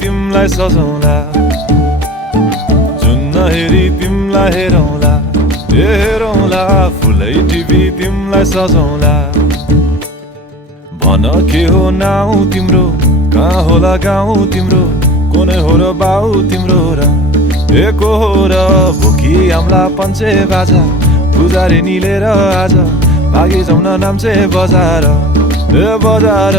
तिमलाई सजाउँला, जुन हेरी तिमलाई हेरौँला, हेरौँला फुलै टिपी तिमलाई सजाउँला। भन के हो नाउ तिम्रो, कहाँ होला गाउँ तिम्रो, कुनै हो र बाउ तिम्रो र एको हो र भोकी आम्ला पञ्चे बाजा पुजारी निलेर आज भागी जाउँ न नाम्चे बजार बजार।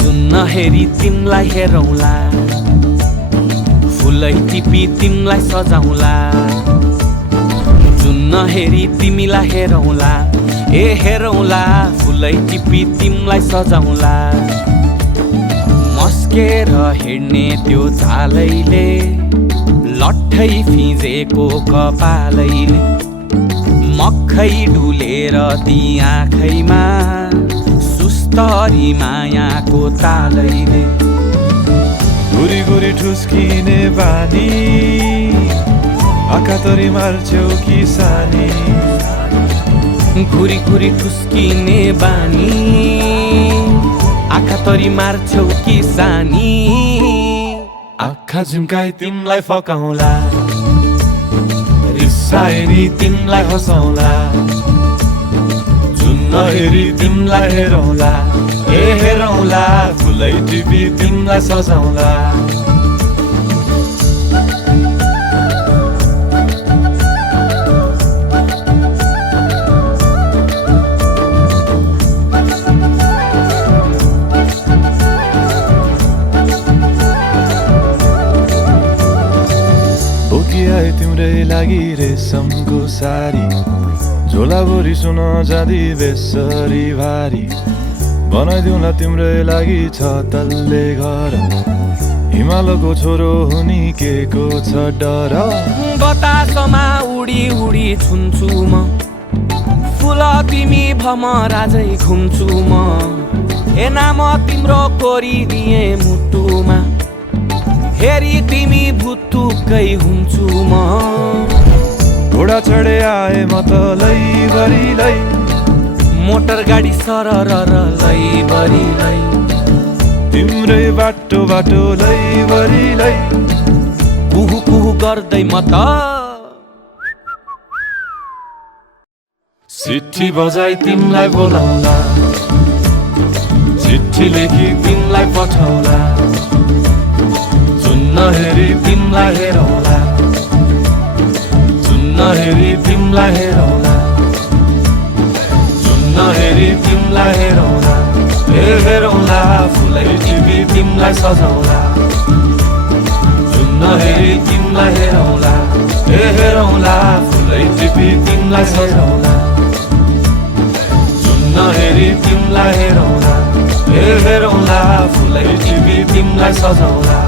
जुन हेरी तिमलाई हेरौँला, फुलै टिपी तिमलाई सजाउँला, जुन हेरी तिमीलाई हेरौँला, ए हेरौँला फुलै टिपी तिमलाई सजाउँला। मस्केर हिँड्ने त्यो झालैले, लट्ठै फिजेको कपालैले, मक्खै डुलेर ती आँखैमा सुस्तरी मायाको तालैले। गोरी गोरी ठुस्किने बानी, आँखा तरी मार्छौ कि सानी, घुरी घुरी ठुस्किने बानी, आँखा तरी मार्छौ कि सानी। आँखा झुम्काई तिमलाई फकाउँला, रिसाए नि तिमलाई हँसाउँला, जुन हेरी तिमलाई हेरौँला, ए हेरौँला फुलै टिपी तिमलाई सजाउँला। बोकिआए तिम्रै लागि रेशमको सारी, झोलाभरि सुन जाँदी बेसरी भारी, बनाइदिउँला तिम्रै लागि छ तल्ले घर, हिमालको छोरो हुनी के को छ डर। बतासमा उडी उडी छुन्छु म, फुल तिमी भमराजै घुम्छु म, ए नाम तिम्रो कोरिदिए मुटुमा, हेरी तिमी भुत्तुकै हुन्छु म। घोडा चढे आए म त लैभरि लै, मोटर गाडी सरर लैभरि लै, तिम्रै बाटो बाटो लैभरि लै, कुहु कुहु गर्दै म त चिट्ठी बजाई तिमलाई बोलाउँला, चिट्ठी लेखी तिमलाई पठाउँला, जुन हेरी तिमलाई हेरौँला, जुन हेरी तिमलाई हेरौँला, जुन हेरी तिमलाई हेरौँला, ए हेरौँला फुलै टिपी तिमलाई सजाउँला, जुन हेरी तिमलाई हेरौँला, ए हेरौँला फुलै टिपी तिमलाई सजाउँला, जुन हेरी तिमलाई हेरौँला, ए हेरौँला फुलै टिपी तिमलाई सजाउँला,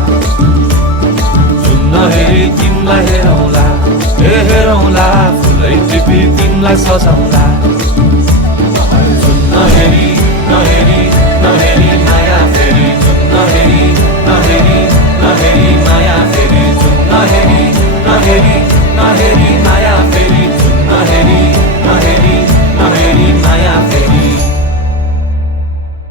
जुन हेरी तिमलाई हेरौँला, ए हेरौँला फुलै टिपी तिमलाई सजाउँला, जुन हेरी